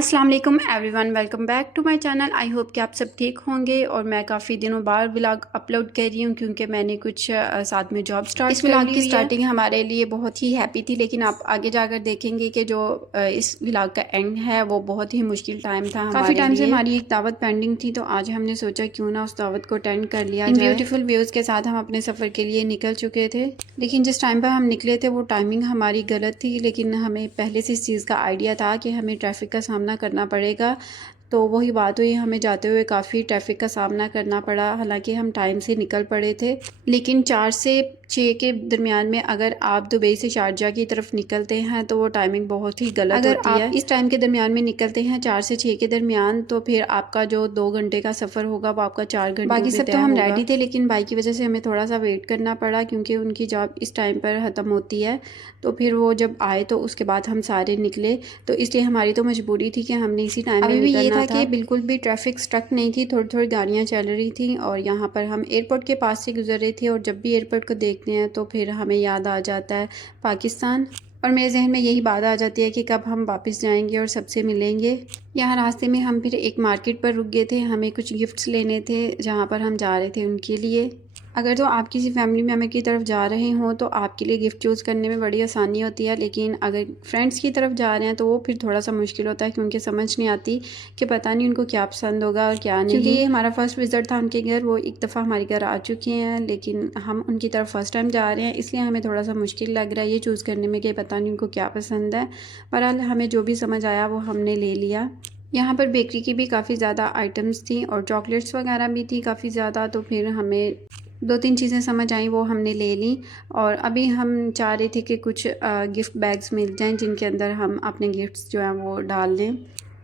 अस्सलाम वालेकुम everyone, welcome back to my channel. I hope कि आप सब ठीक होंगे। और मैं काफ़ी दिनों बाद व्लॉग अपलोड कर रही हूँ क्योंकि मैंने कुछ साथ में जॉब स्टार्ट इस व्लॉग की स्टार्टिंग हमारे लिए बहुत ही हैप्पी थी, लेकिन आप आगे जाकर देखेंगे कि जो इस व्लॉग का एंड है वो बहुत ही मुश्किल टाइम था। काफ़ी टाइम से हमारी एक दावत पेंडिंग थी, तो आज हमने सोचा क्यों ना उस दावत को अटेंड कर लिया जाए। इन ब्यूटीफुल व्यूज़ के साथ हम अपने सफ़र के लिए निकल चुके थे, लेकिन जिस टाइम पर हम निकले थे वो टाइमिंग हमारी गलत थी। लेकिन हमें पहले से इस चीज़ का आइडिया था कि हमें ट्रैफिक का सामना करना पड़ेगा, तो वही बात हुई, हमें जाते हुए काफ़ी ट्रैफिक का सामना करना पड़ा। हालांकि हम टाइम से निकल पड़े थे, लेकिन 4 से 6 के दरमियान में अगर आप दुबई से शारजा की तरफ निकलते हैं तो वो टाइमिंग बहुत ही गलत होती है। अगर आप इस टाइम के दरमियान में निकलते हैं 4 से 6 के दरमियान, तो फिर आपका जो 2 घंटे का सफ़र होगा वो आपका 4 घंटे बाकी सब तो हम रेडी थे, लेकिन बाइक की वजह से हमें थोड़ा सा वेट करना पड़ा क्योंकि उनकी जॉब इस टाइम पर ख़त्म होती है। तो फिर वो जब आए तो उसके बाद हम सारे निकले, तो इसलिए हमारी तो मजबूरी थी कि हमने इसी टाइम में निकलना था कि बिल्कुल भी ट्रैफिक स्ट्रक नहीं थी, थोड़ी थोड़ी गाड़ियाँ चल रही थी। और यहाँ पर हम एयरपोर्ट के पास से गुजर रहे थे, और जब भी एयरपोर्ट को देखते हैं तो फिर हमें याद आ जाता है पाकिस्तान, और मेरे जहन में यही बात आ जाती है कि कब हम वापस जाएंगे और सबसे मिलेंगे। यहाँ रास्ते में हम फिर एक मार्केट पर रुक गए थे, हमें कुछ गिफ्ट्स लेने थे जहाँ पर हम जा रहे थे उनके लिए। अगर तो आप किसी फैमिली मेम्बर की तरफ जा रहे हों तो आपके लिए गिफ्ट चूज़ करने में बड़ी आसानी होती है, लेकिन अगर फ्रेंड्स की तरफ जा रहे हैं तो वो फिर थोड़ा सा मुश्किल होता है क्योंकि समझ नहीं आती कि पता नहीं उनको क्या पसंद होगा और क्या नहीं। क्योंकि ये हमारा फर्स्ट विज़िट था उनके घर, वो एक दफ़ा हमारे घर आ चुके हैं, लेकिन हम उनकी तरफ फर्स्ट टाइम जा रहे हैं, इसलिए हमें थोड़ा सा मुश्किल लग रहा है ये चूज़ करने में कि पता नहीं उनको क्या पसंद है। बहरहाल हमें जो भी समझ आया वो हमने ले लिया। यहाँ पर बेकरी की भी काफ़ी ज़्यादा आइटम्स थी और चॉकलेट्स वगैरह भी थी काफ़ी ज़्यादा, तो फिर हमें 2-3 चीज़ें समझ आई, वो हमने ले ली। और अभी हम चाह रहे थे कि कुछ गिफ्ट बैग्स मिल जाएं जिनके अंदर हम अपने गिफ्ट्स जो हैं वो डाल लें।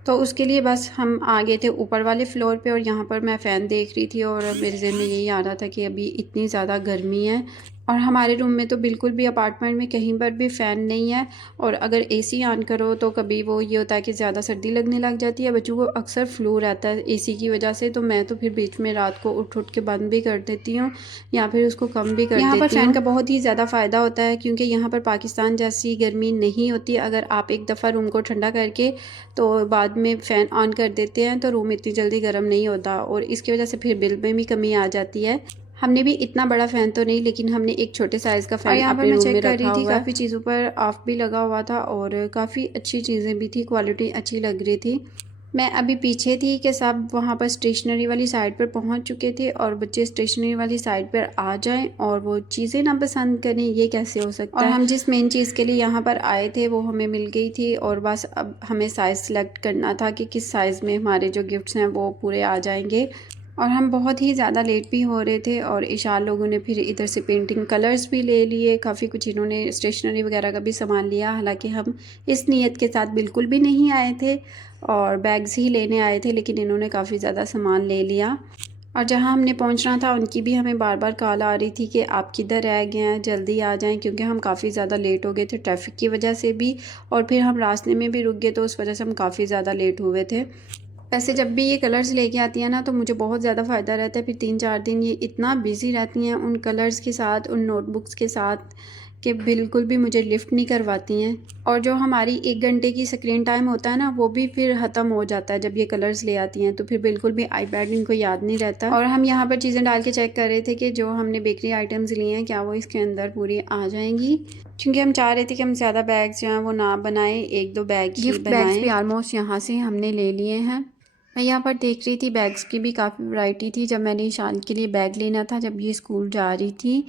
तो उसके लिए बस हम आ गए थे ऊपर वाले फ्लोर पे, और यहाँ पर मैं फ़ैन देख रही थी और मेरे ज़हन में यही आ रहा था कि अभी इतनी ज़्यादा गर्मी है, और हमारे रूम में तो बिल्कुल भी अपार्टमेंट में कहीं पर भी फ़ैन नहीं है। और अगर एसी ऑन करो तो कभी वो ये होता है कि ज़्यादा सर्दी लगने लग जाती है, बच्चों को अक्सर फ्लू रहता है एसी की वजह से। तो मैं तो फिर बीच में रात को उठ उठ के बंद भी कर देती हूँ या फिर उसको कम भी कर देती हूँ। यहाँ पर फ़ैन का बहुत ही ज़्यादा फ़ायदा होता है क्योंकि यहाँ पर पाकिस्तान जैसी गर्मी नहीं होती। अगर आप एक दफ़ा रूम को ठंडा करके तो बाद में फ़ैन ऑन कर देते हैं तो रूम इतनी जल्दी गर्म नहीं होता, और इसकी वजह से फिर बिल में भी कमी आ जाती है। हमने भी इतना बड़ा फ़ैन तो नहीं, लेकिन हमने एक छोटे साइज़ का फ़ैन अपने रूम में रखा हुआ है। काफ़ी चीज़ों पर ऑफ भी लगा हुआ था और काफ़ी अच्छी चीज़ें भी थी, क्वालिटी अच्छी लग रही थी। मैं अभी पीछे थी कि सब वहाँ पर स्टेशनरी वाली साइड पर पहुँच चुके थे, और बच्चे स्टेशनरी वाली साइड पर आ जाएं और वो चीज़ें ना पसंद करें, ये कैसे हो सकता है। और हम जिस मेन चीज़ के लिए यहाँ पर आए थे वो हमें मिल गई थी, और बस अब हमें साइज़ सेलेक्ट करना था कि किस साइज़ में हमारे जो गिफ्ट्स हैं वो पूरे आ जाएंगे। और हम बहुत ही ज़्यादा लेट भी हो रहे थे, और इशार लोगों ने फिर इधर से पेंटिंग कलर्स भी ले लिए, काफ़ी कुछ इन्होंने स्टेशनरी वगैरह का भी सामान लिया। हालांकि हम इस नीयत के साथ बिल्कुल भी नहीं आए थे और बैग्स ही लेने आए थे, लेकिन इन्होंने काफ़ी ज़्यादा सामान ले लिया। और जहाँ हमने पहुँचना था उनकी भी हमें बार बार कॉल आ रही थी कि आप किधर रह गए हैं, जल्दी आ जाएं, क्योंकि हम काफ़ी ज़्यादा लेट हो गए थे ट्रैफिक की वजह से भी, और फिर हम रास्ते में भी रुक गए तो उस वजह से हम काफ़ी ज़्यादा लेट हुए थे। वैसे जब भी ये कलर्स लेके आती हैं ना तो मुझे बहुत ज़्यादा फ़ायदा रहता है। फिर 3-4 दिन ये इतना बिज़ी रहती हैं उन कलर्स के साथ, उन नोटबुक्स के साथ, कि बिल्कुल भी मुझे लिफ्ट नहीं करवाती हैं। और जो हमारी 1 घंटे की स्क्रीन टाइम होता है ना वो भी फिर ख़त्म हो जाता है जब ये कलर्स ले आती हैं, तो फिर बिल्कुल भी आईपैड इनको याद नहीं रहता। और हम यहाँ पर चीज़ें डाल के चेक कर रहे थे कि जो हमने बेकरी आइटम्स लिए हैं क्या वो इसके अंदर पूरी आ जाएंगी, क्योंकि हम चाह रहे थे कि हम ज़्यादा बैग्स जो हैं वो ना बनाएं, 1-2 बैग ही बनाएं। बैग्स भी आलमोस्ट यहाँ से हमने ले लिए हैं। मैं यहाँ पर देख रही थी बैग्स की भी काफ़ी वैरायटी थी। जब मैंने ईशान के लिए बैग लेना था जब ये स्कूल जा रही थी,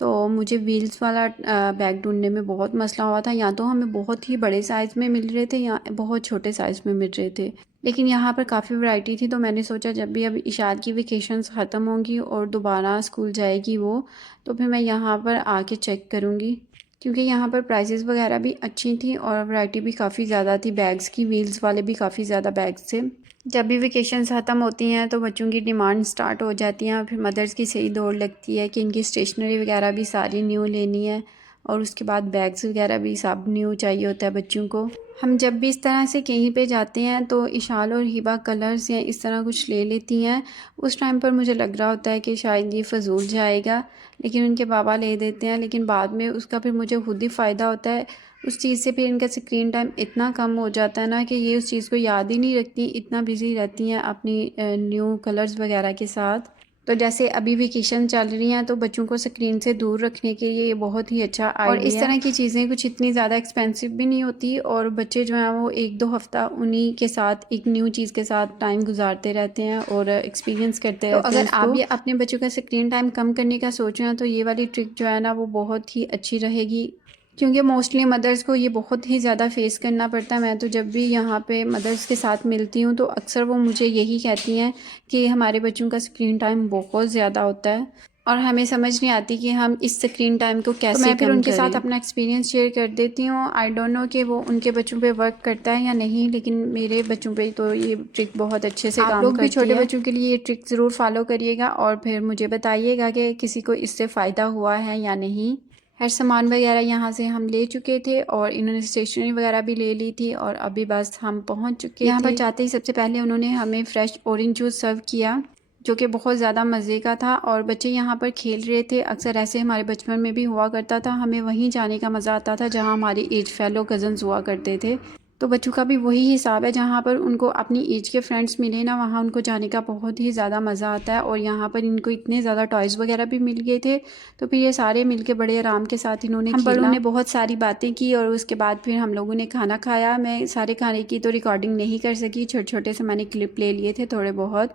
तो मुझे व्हील्स वाला बैग ढूंढने में बहुत मसला हुआ था। या तो हमें बहुत ही बड़े साइज़ में मिल रहे थे या बहुत छोटे साइज़ में मिल रहे थे, लेकिन यहाँ पर काफ़ी वैरायटी थी। तो मैंने सोचा जब भी अब इशान की वेकेशंस ख़त्म होंगी और दोबारा स्कूल जाएगी वो, तो फिर मैं यहाँ पर आके चेक करूँगी, क्योंकि यहाँ पर प्राइसेस वगैरह भी अच्छी थी और वैरायटी भी काफ़ी ज़्यादा थी बैग्स की। व्हील्स वाले भी काफ़ी ज़्यादा बैग्स थे। जब भी वेकेशंस ख़त्म होती हैं तो बच्चों की डिमांड स्टार्ट हो जाती हैं, फिर मदर्स की सही दौड़ लगती है कि इनकी स्टेशनरी वगैरह भी सारी न्यू लेनी है। और उसके बाद बैग्स वगैरह भी सब न्यू चाहिए होता है बच्चों को। हम जब भी इस तरह से कहीं पे जाते हैं तो इशाल और हिबा कलर्स या इस तरह कुछ ले लेती हैं। उस टाइम पर मुझे लग रहा होता है कि शायद ये फ़जूल जाएगा, लेकिन उनके बाबा ले देते हैं। लेकिन बाद में उसका फिर मुझे खुद ही फ़ायदा होता है उस चीज़ से। फिर इनका स्क्रीन टाइम इतना कम हो जाता है ना कि ये उस चीज़ को याद ही नहीं रखती, इतना बिज़ी रहती हैं अपनी न्यू कलर्स वगैरह के साथ। तो जैसे अभी वेकेशन चल रही हैं तो बच्चों को स्क्रीन से दूर रखने के लिए ये बहुत ही अच्छा आइडिया। और इस तरह की चीज़ें कुछ इतनी ज़्यादा एक्सपेंसिव भी नहीं होती और बच्चे जो हैं वो 1-2 हफ्ता उन्हीं के साथ एक न्यू चीज़ के साथ टाइम गुजारते रहते हैं और एक्सपीरियंस करते रहते हैं। तो अगर आप भी अपने बच्चों का स्क्रीन टाइम कम करने का सोच रहे हैं तो ये वाली ट्रिक जो है ना वो बहुत ही अच्छी रहेगी, क्योंकि मोस्टली मदर्स को ये बहुत ही ज़्यादा फेस करना पड़ता है। मैं तो जब भी यहाँ पे मदर्स के साथ मिलती हूँ तो अक्सर वो मुझे यही कहती हैं कि हमारे बच्चों का स्क्रीन टाइम बहुत ज़्यादा होता है और हमें समझ नहीं आती कि हम इस स्क्रीन टाइम को कैसे तो मैं फिर उनके साथ अपना एक्सपीरियंस शेयर कर देती हूँ। आई डोंट नो कि वो उनके बच्चों पे वर्क करता है या नहीं, लेकिन मेरे बच्चों पे तो ये ट्रिक बहुत अच्छे से काम करती है। आप लोग भी छोटे बच्चों के लिए ये ट्रिक ज़रूर फॉलो करिएगा और फिर मुझे बताइएगा कि किसी को इससे फ़ायदा हुआ है या नहीं। हर सामान वगैरह यहाँ से हम ले चुके थे और इन्होंने स्टेशनरी वगैरह भी ले ली थी और अभी बस हम पहुँच चुके यहाँ पर। जाते ही सबसे पहले उन्होंने हमें फ़्रेश ऑरेंज जूस सर्व किया जो कि बहुत ज़्यादा मज़े का था और बच्चे यहाँ पर खेल रहे थे। अक्सर ऐसे हमारे बचपन में भी हुआ करता था, हमें वहीं जाने का मज़ा आता था जहाँ हमारे एज फेलो कज़न्स हुआ करते थे। तो बच्चों का भी वही हिसाब है, जहाँ पर उनको अपनी एज के फ्रेंड्स मिले ना वहाँ उनको जाने का बहुत ही ज़्यादा मज़ा आता है। और यहाँ पर इनको इतने ज़्यादा टॉयज़ वगैरह भी मिल गए थे तो फिर ये सारे मिलके बड़े आराम के साथ इन्होंने खेला। उन्होंने बहुत सारी बातें की और उसके बाद फिर हम लोगों ने खाना खाया। मैं सारे खाने की तो रिकॉर्डिंग नहीं कर सकी, छोटे छोटे से मैंने क्लिप ले लिए थे थोड़े बहुत।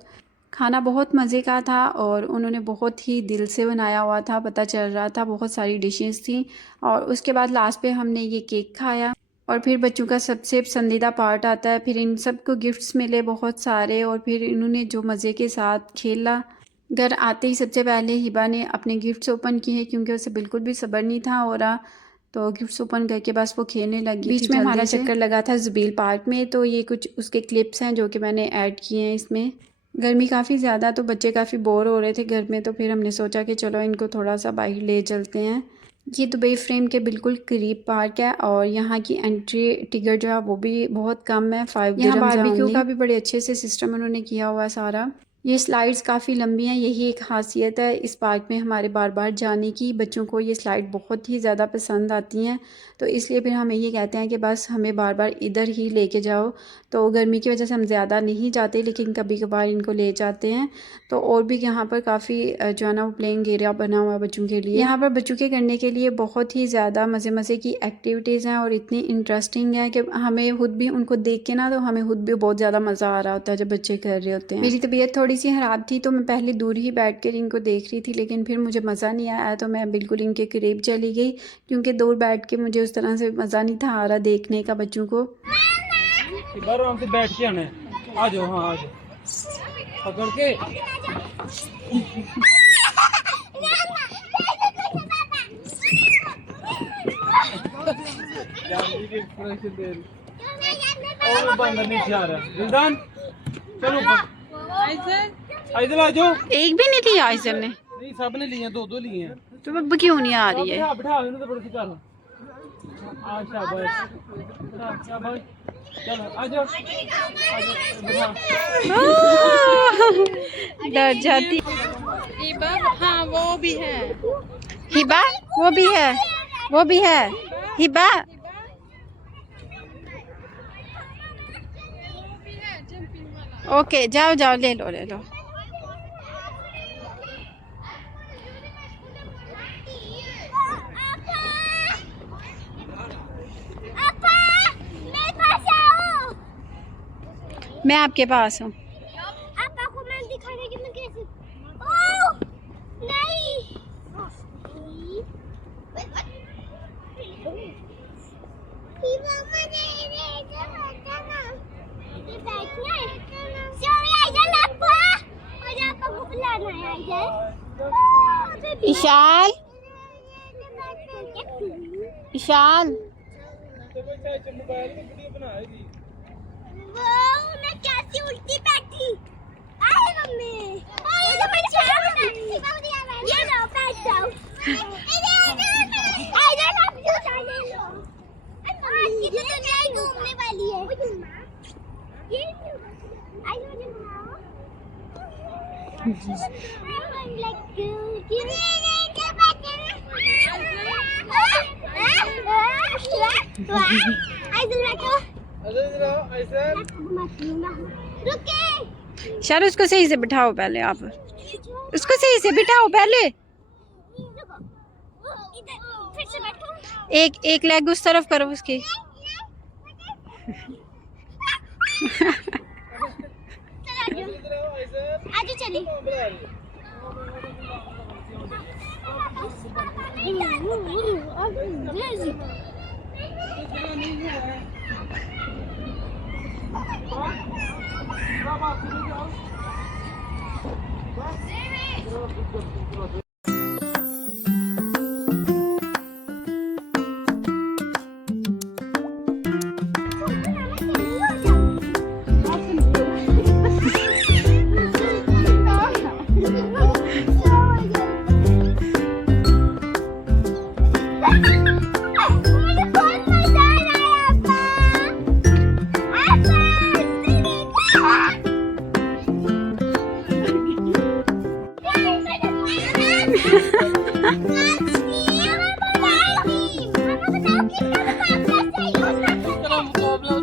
खाना बहुत मज़े का था और उन्होंने बहुत ही दिल से बनाया हुआ था, पता चल रहा था। बहुत सारी डिशेस थी और उसके बाद लास्ट पे हमने ये केक खाया और फिर बच्चों का सबसे पसंदीदा पार्ट आता है। फिर इन सबको गिफ्ट्स मिले बहुत सारे और फिर इन्होंने जो मज़े के साथ खेला। घर आते ही सबसे पहले हिबा ने अपने गिफ्ट्स ओपन किए क्योंकि उसे बिल्कुल भी सब्र नहीं था हो रहा, तो गिफ्ट्स ओपन करके बस वो खेलने लगी। बीच में हमारा चक्कर लगा था ज़ुबील पार्क में, तो ये कुछ उसके क्लिप्स हैं जो कि मैंने ऐड किए हैं इसमें। गर्मी काफ़ी ज़्यादा तो बच्चे काफ़ी बोर हो रहे थे घर में, तो फिर हमने सोचा कि चलो इनको थोड़ा सा बाहर ले चलते हैं। ये दुबई फ्रेम के बिल्कुल करीब पार्क है और यहाँ की एंट्री टिकट जो है वो भी बहुत कम है, 5 दिरहम्स। यहाँ बारबेक्यू का भी बड़े अच्छे से सिस्टम उन्होंने किया हुआ है सारा। ये स्लाइड्स काफ़ी लंबी हैं, यही एक खासियत है इस पार्क में हमारे बार बार जाने की। बच्चों को ये स्लाइड बहुत ही ज़्यादा पसंद आती हैं तो इसलिए फिर हमें ये कहते हैं कि बस हमें बार बार इधर ही लेके जाओ। तो गर्मी की वजह से हम ज़्यादा नहीं जाते लेकिन कभी कभार इनको ले जाते हैं। तो और भी यहाँ पर काफ़ी जो है ना वो प्लेइंग एरिया बना हुआ है बच्चों के लिए। यहाँ पर बच्चों के करने के लिए बहुत ही ज़्यादा मज़े की एक्टिविटीज़ हैं और इतनी इंटरेस्टिंग है कि हमें खुद भी उनको देख के ना तो हमें खुद भी बहुत ज़्यादा मज़ा आ रहा होता है जब बच्चे कर रहे होते हैं। मेरी तबीयत थोड़ी सी ख़राब थी तो मैं पहले दूर ही बैठ कर इनको देख रही थी, लेकिन फिर मुझे मज़ा नहीं आया तो मैं बिल्कुल इनके करीब चली गई क्योंकि दूर बैठ के मुझे उस तरह से मज़ा नहीं था आ रहा देखने का बच्चों को। आराम से बैठ के आना है, आ जाओ। हाँ आ जाओ पकड़ के। और बंदर नीचे आ रहा है। रिजवान चलो इधर आ जाओ। एक भी नहीं लिया आइजल ने? नहीं सब ने लिए, 2-2 लिए हैं। तो अब क्यों नहीं आ रही है? बिठा बिठा इन्हें तो बड़ा सी चल। आ शाबाश शाबाश चलो आ जाओ बिठा। डर जाती। हिबा हाँ वो भी है, हिबा वो भी है, वो भी है हिबा। ओके जाओ जाओ ले लो ले लो। मैं आपके पास हूँ। आपा को मैं दिखाने की मैं कैसे? ओह नहीं हिबा मुझे ये होता ना ये बैठना है। सॉरी आइजल आपा और आपा को बुलाना है आइजल। इशाल इशाल मैं कैसी उल्टी बैठी। आए मम्मी ये लो बैठ जाओ। ये दुनिया ही घूमने वाली है। ये आई मुझे घुमाओ। रुके। शायद उसको सही से बिठाओ पहले, आप उसको सही से बिठाओ पहले। फिर से बैठो। एक लेग उस तरफ करो उसकी। आगे चलिए।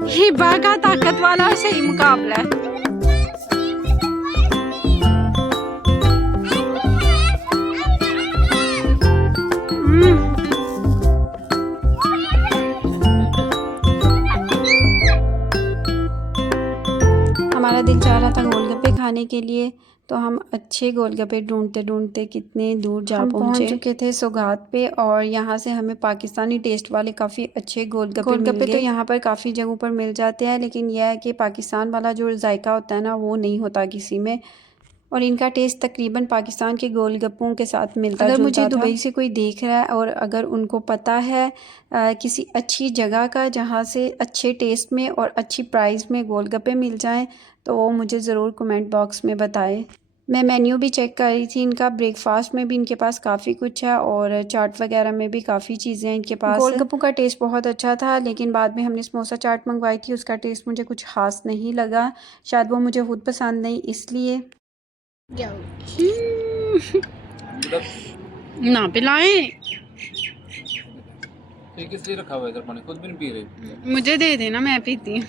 हिबा का ताकत वाला सही मुकाबला है। हमारा दिल चाह रहा था गोलगप्पे खाने के लिए, तो हम अच्छे गोलगप्पे ढूंढते ढूंढते कितने दूर जा पहुंच चुके थे सौगात पे। और यहाँ से हमें पाकिस्तानी टेस्ट वाले काफ़ी अच्छे गोलगप्पे तो यहाँ पर काफ़ी जगहों पर मिल जाते हैं, लेकिन यह है कि पाकिस्तान वाला जो जायका होता है ना, वो नहीं होता किसी में। और इनका टेस्ट तकरीबन पाकिस्तान के गोलगप्पों के साथ मिलता जुलता था। अगर मुझे दुबई से कोई देख रहा है और अगर उनको पता है किसी अच्छी जगह का जहाँ से अच्छे टेस्ट में और अच्छी प्राइस में गोलगप्पे मिल जाएं, तो वो मुझे ज़रूर कमेंट बॉक्स में बताएं। मैं मेन्यू भी चेक कर रही थी इनका, ब्रेकफास्ट में भी इनके पास काफ़ी कुछ है और चाट वगैरह में भी काफ़ी चीज़ें हैं इनके पास। गोलगप्पों का टेस्ट बहुत अच्छा था, लेकिन बाद में हमने समोसा चाट मंगवाई थी, उसका टेस्ट मुझे कुछ खास नहीं लगा। शायद वो मुझे खुद पसंद नहीं इसलिए। ना पिलाएं। ये किस लिए रखा हुआ है इधर पानी? खुद भी नहीं पी रहे। मुझे दे देना, मैं पीती हूँ।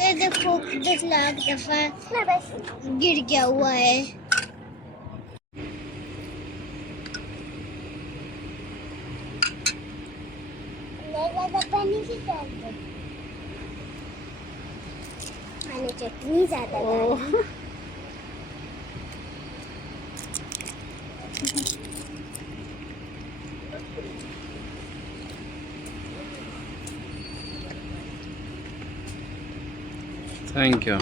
ये देखो 10 लाख दफा गिर गया हुआ है। पानी से मैंने चटनी ज्यादा डाली। Thank you.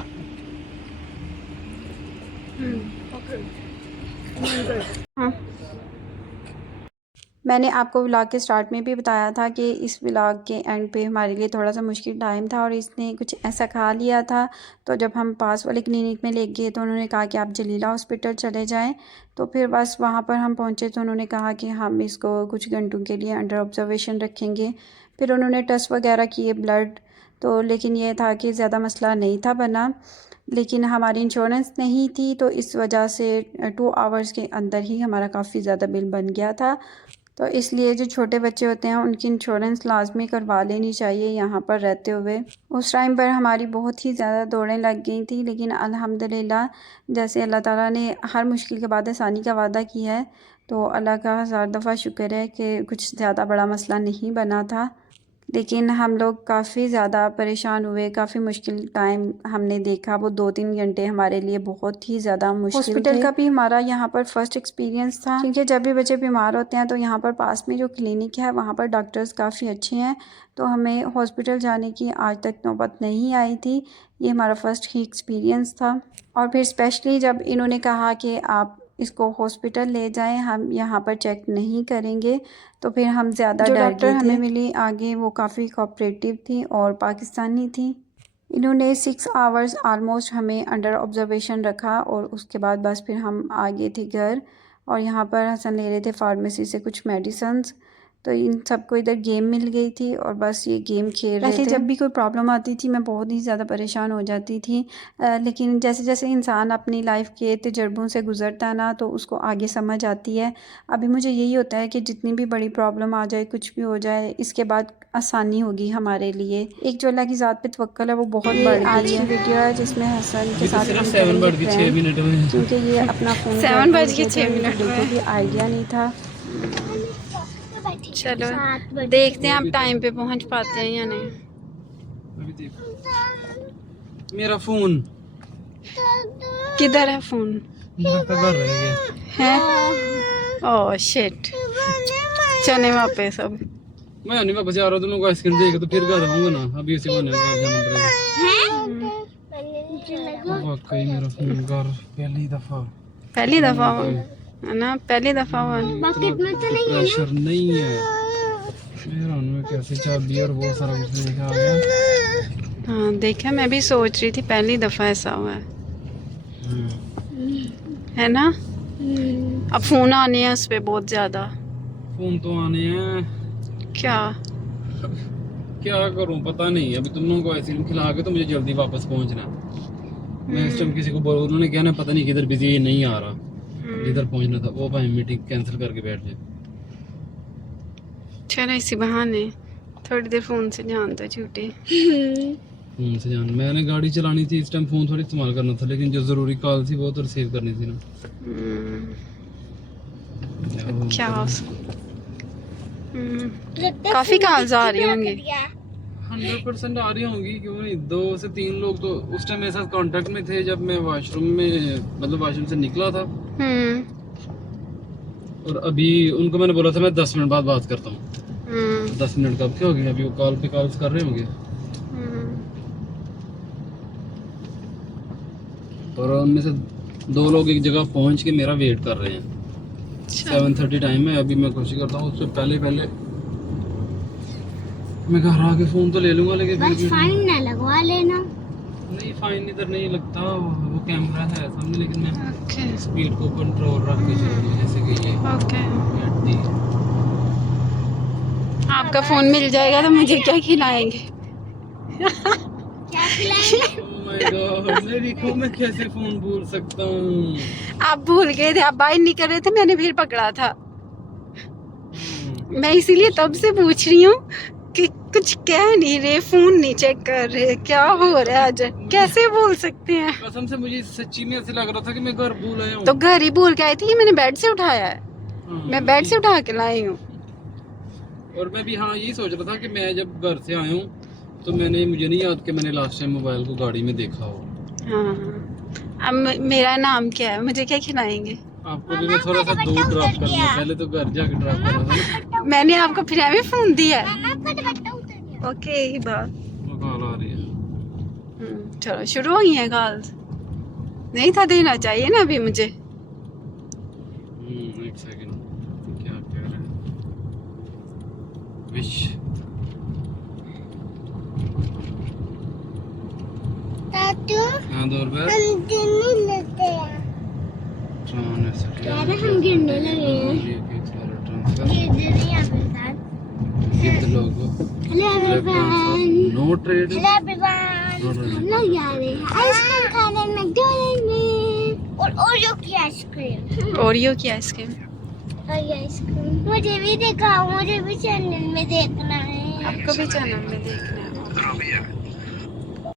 मैंने आपको व्लॉग के स्टार्ट में भी बताया था कि इस व्लॉग के एंड पे हमारे लिए थोड़ा सा मुश्किल टाइम था और इसने कुछ ऐसा खा लिया था। तो जब हम पास वाले क्लिनिक में ले गए तो उन्होंने कहा कि आप जलीला हॉस्पिटल चले जाएं। तो फिर बस वहाँ पर हम पहुँचे तो उन्होंने कहा कि हम इसको कुछ घंटों के लिए अंडर ऑब्जर्वेशन रखेंगे। फिर उन्होंने टेस्ट वगैरह किए ब्लड, तो लेकिन ये था कि ज़्यादा मसला नहीं था बना, लेकिन हमारी इंश्योरेंस नहीं थी, तो इस वजह से 2 आवर्स के अंदर ही हमारा काफ़ी ज़्यादा बिल बन गया था। तो इसलिए जो छोटे बच्चे होते हैं उनकी इंश्योरेंस लाजमी करवा लेनी चाहिए यहाँ पर रहते हुए। उस टाइम पर हमारी बहुत ही ज़्यादा दौड़ें लग गई थी, लेकिन अल्हम्दुलिल्लाह जैसे अल्लाह ताला ने हर मुश्किल के बाद आसानी का वादा किया है, तो अल्लाह का 1000 दफ़ा शुक्र है कि कुछ ज़्यादा बड़ा मसला नहीं बना था। लेकिन हम लोग काफ़ी ज़्यादा परेशान हुए, काफ़ी मुश्किल टाइम हमने देखा। वो 2-3 घंटे हमारे लिए बहुत ही ज़्यादा मुश्किल थे। हॉस्पिटल का भी हमारा यहाँ पर फ़र्स्ट एक्सपीरियंस था, क्योंकि जब भी बच्चे बीमार होते हैं तो यहाँ पर पास में जो क्लिनिक है वहाँ पर डॉक्टर्स काफ़ी अच्छे हैं, तो हमें हॉस्पिटल जाने की आज तक नौबत नहीं आई थी। ये हमारा फ़र्स्ट ही एक्सपीरियंस था। और फिर स्पेशली जब इन्होंने कहा कि आप इसको हॉस्पिटल ले जाएं, हम यहाँ पर चेक नहीं करेंगे, तो फिर हम ज़्यादा डर गए थे। जो डॉक्टर हमें मिली आगे वो काफ़ी कोऑपरेटिव थी और पाकिस्तानी थी। इन्होंने 6 आवर्स आलमोस्ट हमें अंडर ऑब्जर्वेशन रखा और उसके बाद बस फिर हम आ गए थे घर। और यहाँ पर हसन ले रहे थे फार्मेसी से कुछ मेडिसिन्स। तो इन सबको इधर गेम मिल गई थी और बस ये गेम खेल रहे थे। जब भी कोई प्रॉब्लम आती थी मैं बहुत ही ज़्यादा परेशान हो जाती थी, लेकिन जैसे जैसे इंसान अपनी लाइफ के तजुर्बों से गुज़रता है ना तो उसको आगे समझ आती है। अभी मुझे यही होता है कि जितनी भी बड़ी प्रॉब्लम आ जाए, कुछ भी हो जाए, इसके बाद आसानी होगी हमारे लिए। एक जो अल्लाह की ज़ात पे तवक्कल है वो बहुत बढ़ गई है। आज की वीडियो है जिसमें हसन के साथ सिर्फ 7 बढ़ गई 6 मिनट में, क्योंकि ये अपना फ़ोन 7 बज के 6 मिनट बिल्कुल भी आइडिया नहीं था। चलो देखते हैं आप टाइम पे पहुंच पाते हैं या नहीं। अभी देख मेरा फोन किधर है फोन? यहाँ पे घर रह गया है? ओह शिट, चले वापस अब। मैं नहीं वापस आ रहा, तुम लोग आइसक्रीम देगा तो फिर घर आऊंगा ना। अभी उसी बहाने घर जाना पड़ेगा। वाकई मेरा फोन घर पहली दफा है ना, पहली दफा हुआ। बकेट में तो नहीं है प्रेशर नहीं है मेरा उनमें, कैसे चाबी और वो सारा कुछ लेके आ गया। हाँ देखा, मैं भी सोच रही थी पहली दफा ऐसा हुआ है ना। अब फोन आने हैं उस पे बहुत ज्यादा। फोन तो आने हैं, क्या करूं पता नहीं। अभी तुम लोगों को आइसक्रीम खिला के तो मुझे जल्दी वापस पहुंचना है। मैं इस टाइम किसी को बोल, उन्होंने कहना पता नहीं किधर बिजी है, नहीं आ रहा, जिधर पहुंचना था वो भाई मीटिंग कैंसिल करके बैठ जाए। चलो इसी बहाने थोड़ी देर फोन से जान दो झूठे। फोन से जान, मैंने गाड़ी चलानी थी इस टाइम, फोन थोड़ी इस्तेमाल करना था, लेकिन जो जरूरी कॉल थी वो तो रिसीव करनी थी ना। क्या काफी कॉल्स आ रही होंगी। 100% आ रही होंगी, क्यों नहीं। 2 से 3 लोग तो उस टाइम मेरे साथ कांटेक्ट में थे जब मैं वॉशरूम में, मतलब वॉशरूम से निकला था। और अभी उनको मैंने बोला था मैं 10 मिनट बाद बात करता हूँ। 10 मिनट कब के हो गए, अभी वो कॉल पे कॉल्स कर रहे होंगे। और उनमें से 2 लोग एक जगह पहुंच के मेरा वेट कर रहे हैं। 7:30 टाइम है, अभी मैं कोशिश करता हूँ उससे पहले मैं घर आके फोन तो ले लूंगा, लेकिन बस फाइन ना लगवा लेना। नहीं, फाइन इधर नहीं लगता, वो कैमरा है सामने, लेकिन मैं स्पीड को कंट्रोल रख के चलूंगा, जैसे कि ये आपका फोन मिल जाएगा तो मुझे क्या खिलाएंगे? क्या खिलाएंगे? Oh my God, मैं कैसे फोन भूल सकता हूँ। आप भूल गए थे, आप बाइट नहीं कर रहे थे, मैंने फिर पकड़ा था। मैं इसीलिए तब से पूछ रही हूँ कि कुछ कह नहीं रहे, फोन नहीं चेक कर रहे, क्या हो रहा है आज? कैसे भूल सकते हैं? कसम से मुझे सच्ची में ऐसे लग रहा था कि मैं घर भूल आया हूँ। तो घर ही भूल के आई थी, मैंने बेड से उठाया है। मैं बेड से उठा के लाई हूँ। और मैं भी यही सोच रहा था कि मैं जब घर से आया हूँ तो मुझे नहीं याद कि मैंने लास्ट टाइम मोबाइल को गाड़ी में देखा हो। अब मेरा नाम क्या है, मुझे क्या खिलाएंगे? आपको भी मैं थोड़ा सा दूर ड्रॉप करना, पहले तो घर जाके ड्रॉप कर रहा था। मैंने आपको फिर भी फोन दिया है। ओके ही बात। कॉल आ रही है। चलो शुरू हो गई है कॉल्स। नहीं था देना चाहिए ना अभी मुझे। एक सेकंड, क्या कह रहे हैं? विश तातू हाँ, 2 रुपए हम गिरने लगते हैं। क्या ना हम गिरने लगे हैं। गिरने यहाँ पे साथ। Hello everyone, no trade. Hello everyone, हम लोग जा रहे हैं आइसक्रीम खाने मैकडॉनल्ड्स में। और ओरियो की आइसक्रीम। ओरियो की आइसक्रीम। ओरियो आइसक्रीम मुझे भी दिखाओ, मुझे भी चैनल में देखना है। आपको भी चैनल में देखना है।